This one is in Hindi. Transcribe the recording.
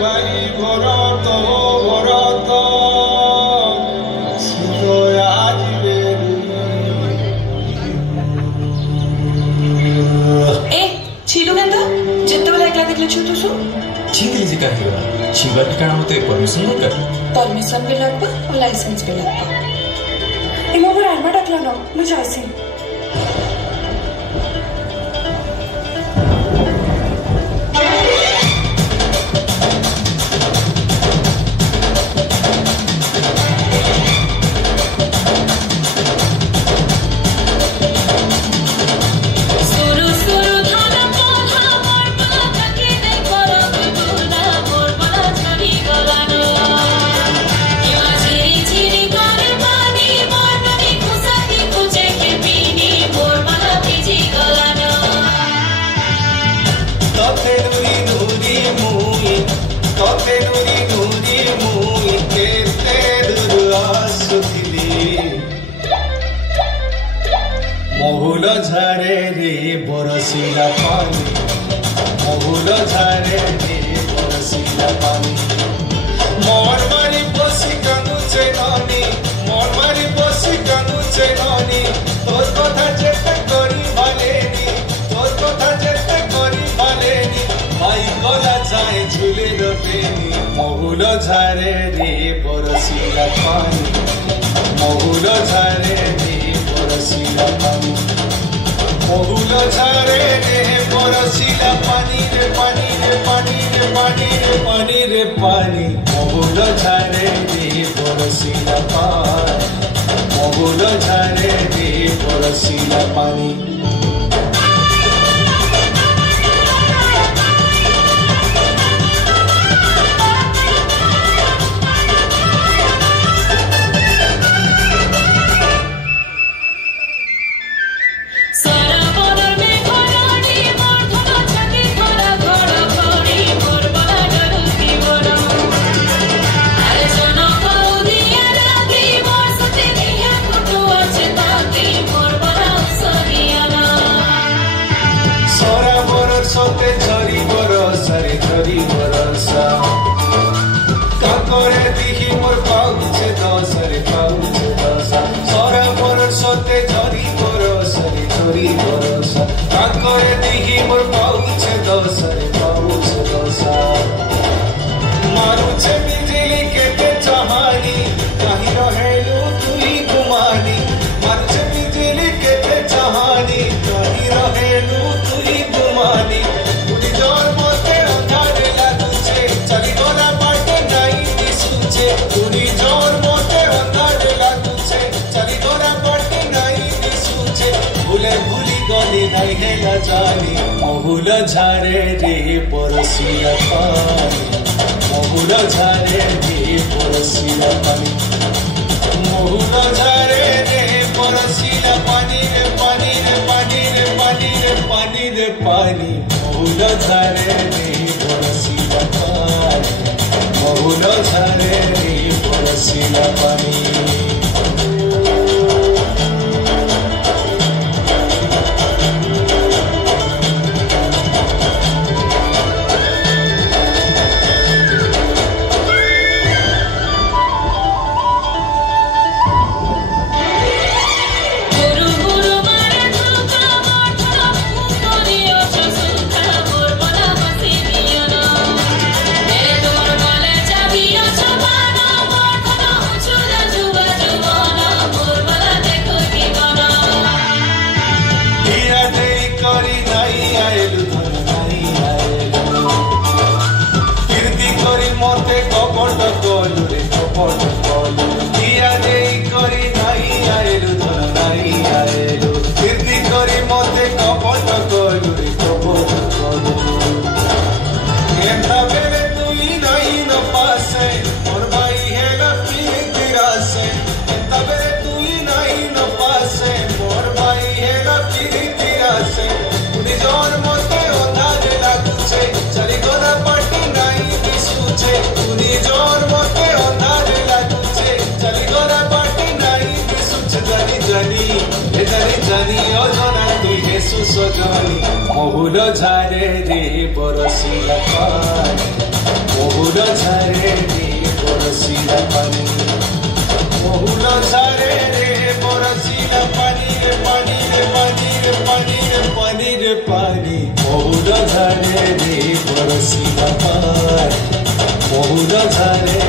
ভাই ভরত ভরত শীত আজিবে ए छिलु केन तो जत्ते बेला एकला देखले छु तुसु छिंगली जी काहे होला छिंगर के काम होते परमिशन दरकार परमिशन भी लगबा और लाइसेंस भी लगबा इमो पर आरमा डाकला न म जायसी মহুল ঝারে রে বরসিলা পানি মহুল ঝারে রে বরসিলা পানি মন মারি বসি কানুছে ননি মন মারি বসি কানুছে ননি তোর কথা যেতে করি ভালেনি তোর কথা যেতে করি ভালেনি ভাই গলা যায় ঝুলে রবেনি মহুল ঝারে রে বরসিলা পানি মহুল ঝারে রে বরসিলা পানি মহুল ঝারে রে বরসিলা পানি রে পানি রে পানি রে পানি রে পানি রে পানি মহুল ঝারে রে বরসিলা পানি মহুল ঝারে রে বরসিলা পানি सोते झरी बरसा रे झरी बरसा काकरे दिही मोर पाउछे दस रे पाउछे दसा सरा पर सोते झरी बरसा रे झरी बरसा काकरे दिही मोर पाउछे दस रे पाउछे दसा मारुछे बिजली केते चाहानी कहीं रहेलु तुई गुमानी मारुछे बिजली केते चाहानी कहीं रहेलु तुई गुमानी तुझी जोर मोते अंधार लागुछे चली गोला बाटे नहीं दिसुछे तुझी जोर मोते अंधार लागुछे चली गोला बाटे नहीं दिसुछे भूले भूली गली नहीं हेला जानी महुल झारे रे बरसिला पानी महुल झारे रे बरसिला पानी महुल झारे रे बरसिला पानी रे पानी रे पानी रे पानी रे पानी रे पानी महुल झारे रे बरसिला पानी महुल झारे रे बरसिला पानी मते कपट कलु रे कपट कलु दिया देई करी नहीं आएलु धन नहीं आएलु कीर्ति करी मते कपट कलु रे कपट कलु एंता बेले तुई नहीं न पासे और भाई हेला पीती रासे एंता बेले तुई नहीं न पासे और भाई हेला पीती रासे उनी जोर मते अंधार लागुछे चली गोना पाटी नहीं दिसुछे उनी जोर मते अंधार लागुछे चली गोना पाटी नहीं दिसुछे जानी जानी ए जानी जानी अजना तुई हेसु सजनी महुल झारे रे बरसिला पानी महुल ଆସିବା ପାର ମହୁର ଝାରେ